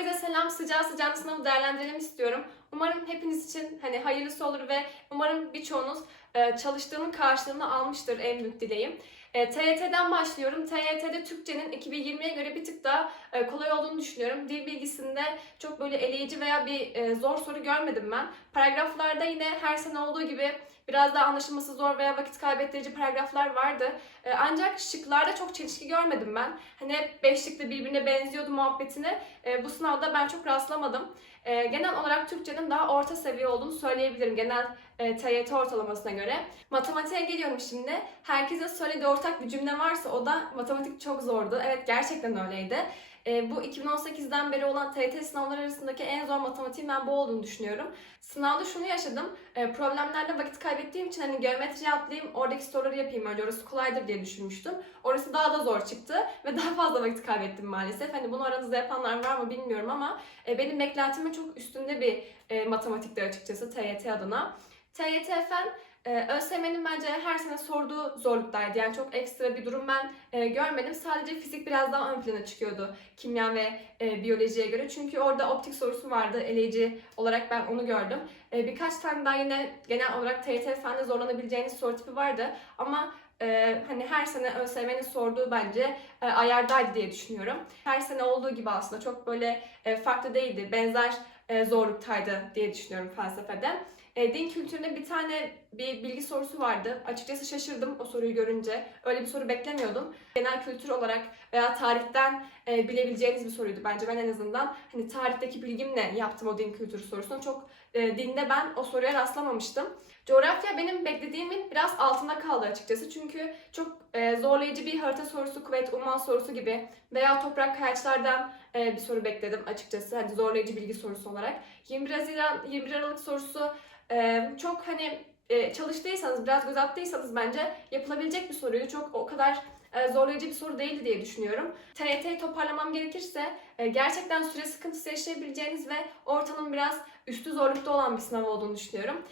Herkese selam. Sıcağı sıcağına sınavı değerlendirelim istiyorum. Umarım hepiniz için hani hayırlısı olur ve umarım birçoğunuz e, çalıştığının karşılığını almıştır en büyük dileğim. E, TYT'den başlıyorum. TYT'de Türkçenin 2020'ye göre bir tık daha e, kolay olduğunu düşünüyorum. Dil bilgisinde çok böyle eleyici veya bir e, zor soru görmedim ben. Paragraflarda yine her sene olduğu gibi biraz daha anlaşılması zor veya vakit kaybettirici paragraflar vardı. E, ancak şıklarda çok çelişki görmedim ben. Hani hep beş birbirine benziyordu muhabbetine. E, bu sınavda ben çok rastlamadım. E, genel olarak Türkçenin daha orta seviye olduğunu söyleyebilirim genel e, TYT ortalamasına göre. Matematiğe geliyorum şimdi. Herkesin söylediği ortak bir cümle varsa o da matematik çok zordu. Evet gerçekten öyleydi. E, bu 2018'den beri olan TYT sınavları arasındaki en zor matematiğin ben bu olduğunu düşünüyorum. Sınavda şunu yaşadım. E, problemlerde vakit kaybettiğim için hani geometriye atlayayım, oradaki soruları yapayım önce orası kolaydır diye düşünmüştüm. Orası daha da zor çıktı ve daha fazla vakit kaybettim maalesef. Hani bunu aranızda yapanlar var mı bilmiyorum ama e, benim beklentimin çok üstünde bir e, matematikti açıkçası TYT adına. TYT fen ee, ÖSYM'nin bence her sene sorduğu zorluktaydı. Yani çok ekstra bir durum ben e, görmedim. Sadece fizik biraz daha ön plana çıkıyordu kimya ve e, biyolojiye göre. Çünkü orada optik sorusu vardı. Eleyici olarak ben onu gördüm. E, birkaç tane daha yine genel olarak TYT fende zorlanabileceğiniz soru tipi vardı. Ama e, hani her sene ÖSYM'nin sorduğu bence e, ayardaydı diye düşünüyorum. Her sene olduğu gibi aslında çok böyle e, farklı değildi. Benzer e, zorluktaydı diye düşünüyorum felsefede. E, din kültüründe bir tane bir bilgi sorusu vardı. Açıkçası şaşırdım o soruyu görünce. Öyle bir soru beklemiyordum. Genel kültür olarak veya tarihten e, bilebileceğiniz bir soruydu bence. Ben en azından hani tarihteki bilgimle yaptım o din kültürü sorusunu. Çok e, dinde ben o soruya rastlamamıştım. Coğrafya benim beklediğimin biraz altında kaldı açıkçası. Çünkü çok e, zorlayıcı bir harita sorusu, kuvvet umman sorusu gibi veya toprak kayaçlardan e, bir soru bekledim açıkçası. Hani zorlayıcı bilgi sorusu olarak. 21 Haziran, 21 Aralık sorusu çok hani e, çalıştıysanız, biraz göz attıysanız bence yapılabilecek bir soruydu. Çok o kadar zorlayıcı bir soru değildi diye düşünüyorum. TYT'yi toparlamam gerekirse gerçekten süre sıkıntısı yaşayabileceğiniz ve ortalama biraz üstü zorlukta olan bir sınav olduğunu düşünüyorum.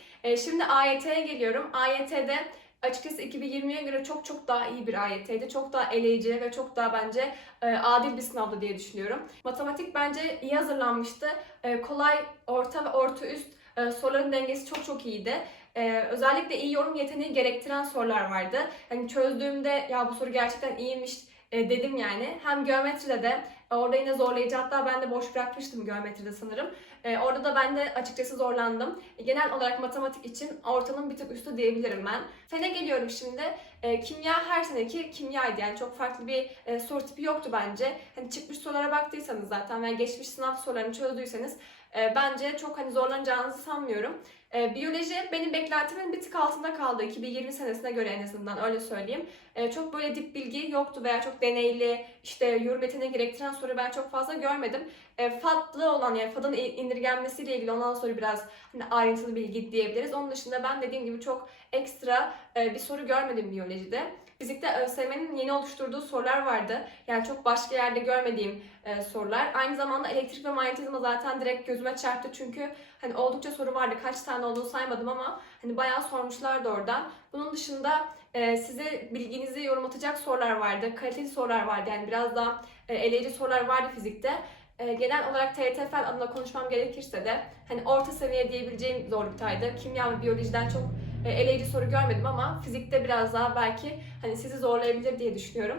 Şimdi AYT'ye geliyorum. AYT'de açıkçası 2020'ye göre çok çok daha iyi bir AYT'ydi. Çok daha eleyici ve çok daha bence e, adil bir sınavdı diye düşünüyorum. Matematik bence iyi hazırlanmıştı. E, kolay, orta ve orta üst e, soruların dengesi çok çok iyiydi. Ee, özellikle iyi yorum yeteneği gerektiren sorular vardı. Hani çözdüğümde ya bu soru gerçekten iyiymiş e, dedim yani. Hem geometride de e, orada yine zorlayıcı hatta ben de boş bırakmıştım geometride sanırım. E, orada da ben de açıkçası zorlandım. E, genel olarak matematik için ortalığın bir tık üstü diyebilirim ben. Fene geliyorum şimdi. E, kimya her seneki kimyaydı yani çok farklı bir e, soru tipi yoktu bence. Hani çıkmış sorulara baktıysanız zaten veya geçmiş sınav sorularını çözdüyseniz e, bence çok hani zorlanacağınızı sanmıyorum. E, biyoloji benim beklentimin bir tık altında kaldı 2020 senesine göre en azından öyle söyleyeyim. E, çok böyle dip bilgi yoktu veya çok deneyli işte yorum yeteneği gerektiren soru ben çok fazla görmedim. E, FAD'lı olan yani FAD'ın indirgenmesiyle ilgili olan soru biraz hani ayrıntılı bilgi diyebiliriz. Onun dışında ben dediğim gibi çok ekstra e, bir soru görmedim biyolojide. Fizikte ÖSYM'nin yeni oluşturduğu sorular vardı. Yani çok başka yerde görmediğim e, sorular. Aynı zamanda elektrik ve manyetizma zaten direkt gözüme çarptı çünkü hani oldukça soru vardı. Kaç tane olduğunu saymadım ama hani bayağı sormuşlardı orada. Bunun dışında e, size bilginizi yorum atacak sorular vardı. Kaliteli sorular vardı. Yani biraz daha e, eleyici sorular vardı fizikte. E, genel olarak TYT fen adına konuşmam gerekirse de hani orta seviye diyebileceğim zorluktaydı. Kimya ve biyolojiden çok e, eleyici soru görmedim ama fizikte biraz daha belki hani sizi zorlayabilir diye düşünüyorum.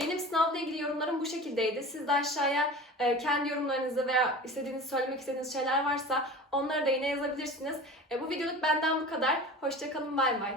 Benim sınavla ilgili yorumlarım bu şekildeydi. Siz de aşağıya e, kendi yorumlarınızı veya istediğiniz söylemek istediğiniz şeyler varsa onları da yine yazabilirsiniz. E, bu videoluk benden bu kadar. Hoşçakalın, bay bay.